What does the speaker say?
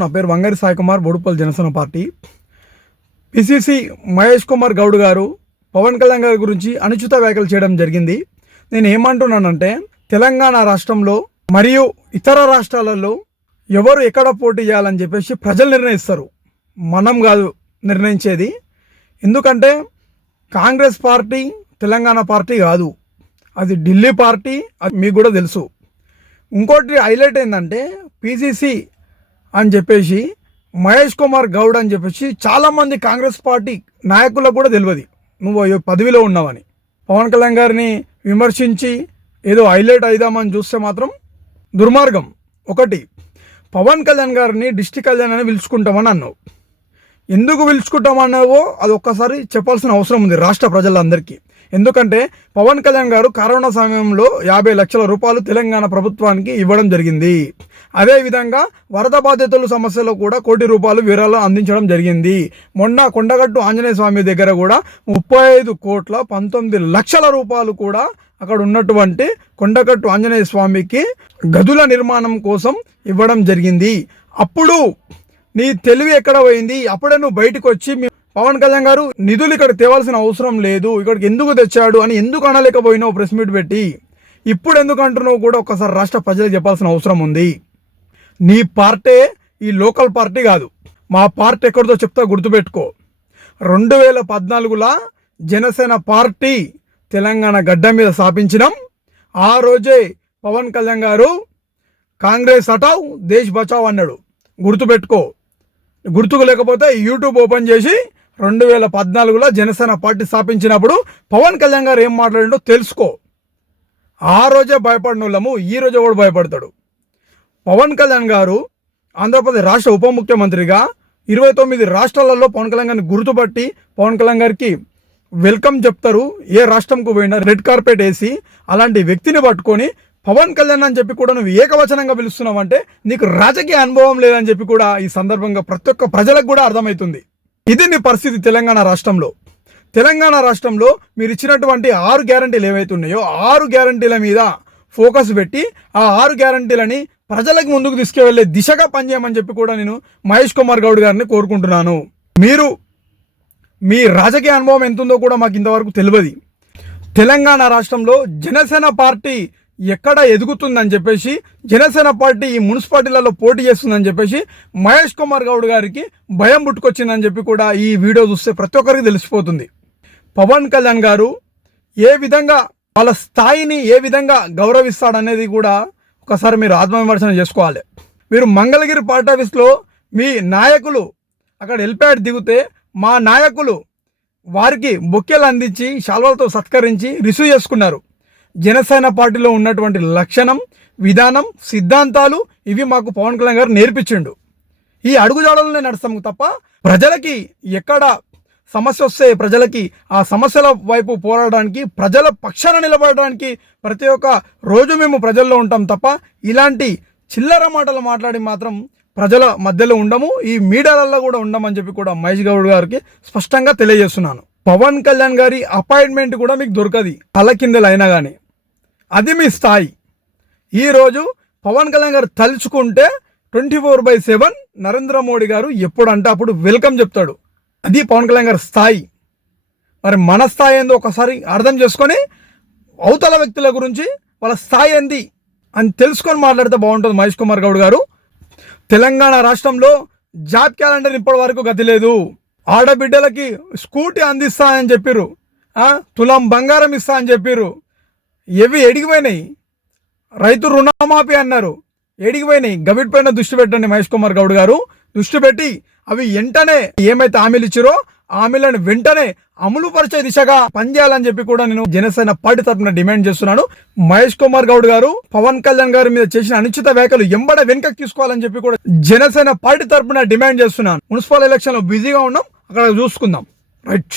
నా పేరు Vangari Sai Kumar, Boduppal Janasena party. PCC Mahesh Kumar Goud గారు పవన్ కళ్యాణ్ గారి గురించి అనుచిత వ్యాఖ్యలు చేయడం జరిగింది. నేను ఏమంటున్నానంటే, తెలంగాణ రాష్ట్రంలో మరియు ఇతర రాష్ట్రాలలో ఎవరు ఎక్కడ పోటీ చేయాలని చెప్పేసి ప్రజలు నిర్ణయిస్తారు, మనం కాదు నిర్ణయించేది. ఎందుకంటే కాంగ్రెస్ పార్టీ తెలంగాణ పార్టీ కాదు, అది ఢిల్లీ పార్టీ, అది మీకు కూడా తెలుసు. ఇంకోటి హైలైట్ ఏంటంటే, పిసిసి అని చెప్పేసి మహేష్ కుమార్ గౌడ్ అని చెప్పేసి చాలామంది కాంగ్రెస్ పార్టీ నాయకులకు కూడా తెలియదు నువ్వు పదవిలో ఉన్నావని. పవన్ కళ్యాణ్ గారిని విమర్శించి ఏదో హైలైట్ అయిదామని చూస్తే మాత్రం దుర్మార్గం. ఒకటి, పవన్ కళ్యాణ్ గారిని డిస్ట్రిక్ట్ కళ్యాణ్ అని పిలుచుకుంటామని అన్నావు. ఎందుకు పిలుచుకుంటామన్నావో అది ఒక్కసారి చెప్పాల్సిన అవసరం ఉంది రాష్ట్ర ప్రజలందరికీ. ఎందుకంటే పవన్ కళ్యాణ్ గారు కరోనా సమయంలో 50 లక్షల రూపాయలు తెలంగాణ ప్రభుత్వానికి ఇవ్వడం జరిగింది. అదేవిధంగా వరద బాధితుల సమస్యలో కూడా 1 కోటి రూపాయలు విరాళం అందించడం జరిగింది. మొన్న కొండగట్టు ఆంజనేయ స్వామి దగ్గర కూడా 35,19,00,000 రూపాయలు కూడా అక్కడ ఉన్నటువంటి కొండగట్టు ఆంజనేయ స్వామికి గదుల నిర్మాణం కోసం ఇవ్వడం జరిగింది. అప్పుడు నీ తెలివి ఎక్కడ పోయింది? అప్పుడే నువ్వు బయటకు వచ్చి పవన్ కళ్యాణ్ గారు నిధులు ఇక్కడ తేవాల్సిన అవసరం లేదు, ఇక్కడికి ఎందుకు తెచ్చాడు అని ఎందుకు అనలేకపోయినావు ప్రెస్ మీట్ పెట్టి? ఇప్పుడు ఎందుకు అంటున్నావు కూడా ఒక్కసారి రాష్ట్ర ప్రజలకు చెప్పాల్సిన అవసరం ఉంది. నీ పార్టీ ఈ లోకల్ పార్టీ కాదు, మా పార్టీ ఎక్కడితో చెప్తా గుర్తుపెట్టుకో. 2014లో జనసేన పార్టీ తెలంగాణ గడ్డ మీద స్థాపించినాం. ఆ రోజే పవన్ కళ్యాణ్ గారు కాంగ్రెస్ హటావ్ దేశ్ బచావ్ అన్నాడు, గుర్తుపెట్టుకో. గుర్తుకు లేకపోతే యూట్యూబ్ ఓపెన్ చేసి 2014లో జనసేన పార్టీ స్థాపించినప్పుడు పవన్ కళ్యాణ్ గారు ఏం మాట్లాడిండో తెలుసుకో. ఆ రోజే భయపడిన వాళ్ళము ఈ రోజు కూడా భయపడతాడు. పవన్ కళ్యాణ్ గారు ఆంధ్రప్రదేశ్ రాష్ట్ర ఉప ముఖ్యమంత్రిగా 29 రాష్ట్రాలలో పవన్ కళ్యాణ్ గారిని గుర్తుపట్టి పవన్ కళ్యాణ్ గారికి వెల్కమ్ చెప్తారు. ఏ రాష్ట్రంకు పోయినా రెడ్ కార్పెట్ వేసి అలాంటి వ్యక్తిని పట్టుకొని పవన్ కళ్యాణ్ అని చెప్పి కూడా నువ్వు ఏకవచనంగా పిలుస్తున్నావు అంటే నీకు రాజకీయ అనుభవం లేదని చెప్పి కూడా ఈ సందర్భంగా ప్రతి ఒక్క ప్రజలకు కూడా అర్థమవుతుంది. ఇది నీ పరిస్థితి తెలంగాణ రాష్ట్రంలో. తెలంగాణ రాష్ట్రంలో మీరు ఇచ్చినటువంటి 6 గ్యారంటీలు ఏవైతే ఉన్నాయో 6 గ్యారంటీల మీద ఫోకస్ పెట్టి ఆ 6 గ్యారంటీలని ప్రజలకు ముందుకు తీసుకువెళ్ళే దిశగా పనిచేయమని చెప్పి కూడా నేను మహేష్ కుమార్ గౌడ్ గారిని కోరుకుంటున్నాను. మీరు మీ రాజకీయ అనుభవం ఎంతుందో కూడా మాకు ఇంతవరకు తెలియదు. తెలంగాణ రాష్ట్రంలో జనసేన పార్టీ ఎక్కడ ఎదుగుతుందని చెప్పేసి, జనసేన పార్టీ ఈ మున్సిపాలిటీలలో పోటీ చేస్తుందని చెప్పేసి మహేష్ కుమార్ గౌడ్ గారికి భయం పుట్టుకొచ్చిందని చెప్పి కూడా ఈ వీడియో చూస్తే ప్రతి ఒక్కరికి తెలిసిపోతుంది. పవన్ కళ్యాణ్ గారు ఏ విధంగా వాళ్ళ స్థాయిని ఏ విధంగా గౌరవిస్తాడనేది కూడా ఒకసారి మీరు ఆత్మవిమర్శన చేసుకోవాలి. మీరు మంగళగిరి పార్టీ ఆఫీస్లో మీ నాయకులు అక్కడ హెల్ప్యాడ్ దిగితే మా నాయకులు వారికి బొక్కేలు అందించి శాల్వాలతో సత్కరించి రిసీవ్ చేసుకున్నారు. జనసేన పార్టీలో ఉన్నటువంటి లక్షణం, విధానం, సిద్ధాంతాలు ఇవి మాకు పవన్ కళ్యాణ్ గారు నేర్పించిండు. ఈ అడుగుజాడలనే నడుస్తాము తప్ప ప్రజలకి ఎక్కడ సమస్య వస్తే ప్రజలకి ఆ సమస్యల వైపు పోరాడడానికి, ప్రజల పక్షాన నిలబడడానికి ప్రతి ఒక్క రోజు మేము ప్రజల్లో ఉంటాం తప్ప ఇలాంటి చిల్లర మాటలు మాట్లాడి మాత్రం ప్రజల మధ్యలో ఉండము, ఈ మీడియాలలో కూడా ఉండమని చెప్పి కూడా మహేష్ గౌడ్ గారికి స్పష్టంగా తెలియజేస్తున్నాను. పవన్ కళ్యాణ్ గారి అపాయింట్మెంట్ కూడా మీకు దొరకది తలకిందలు అయినా కానీ, అది మీ స్థాయి. ఈరోజు పవన్ కళ్యాణ్ గారు తలుచుకుంటే 24/7 నరేంద్ర మోడీ గారు ఎప్పుడంటే అప్పుడు వెల్కమ్ చెప్తాడు. అది పవన్ కళ్యాణ్ గారి స్థాయి. మరి మన స్థాయి ఏందో ఒకసారి అర్థం చేసుకొని అవతల వ్యక్తుల గురించి వాళ్ళ స్థాయి ఏంది అని తెలుసుకొని మాట్లాడితే బాగుంటుంది. మహేష్ కుమార్ గౌడ్ గారు, తెలంగాణ రాష్ట్రంలో జాబ్ క్యాలెండర్ ఇప్పటి వరకు గతి లేదు. ఆడబిడ్డలకి స్కూటీ అందిస్తా అని చెప్పిర్రు, తులం బంగారం ఇస్తా అని చెప్పిర్రు. ఇవి ఎడిగిపోయినాయి. రైతు రుణమాఫీ అన్నారు, ఎడిగిపోయినాయి. గవిటిపైన దృష్టి పెట్టండి మహేష్ కుమార్ గౌడ్ గారు. దృష్టి పెట్టి అవి వెంటనే ఏమైతే హామీలు ఇచ్చారో హామీలను వెంటనే అమలు పరిచే దిశగా పనిచేయాలని చెప్పి కూడా నేను జనసేన పార్టీ తరఫున డిమాండ్ చేస్తున్నాను. మహేష్ కుమార్ గౌడ్ గారు పవన్ కళ్యాణ్ గారి మీద చేసిన అనుచిత వ్యాఖ్యలు ఎంబడ వెనుకకు తీసుకోవాలని చెప్పి కూడా జనసేన పార్టీ తరఫున డిమాండ్ చేస్తున్నాను. మున్సిపల్ ఎలక్షన్ లో బిజీగా ఉన్నాం, అక్కడ చూసుకుందాం. రైట్.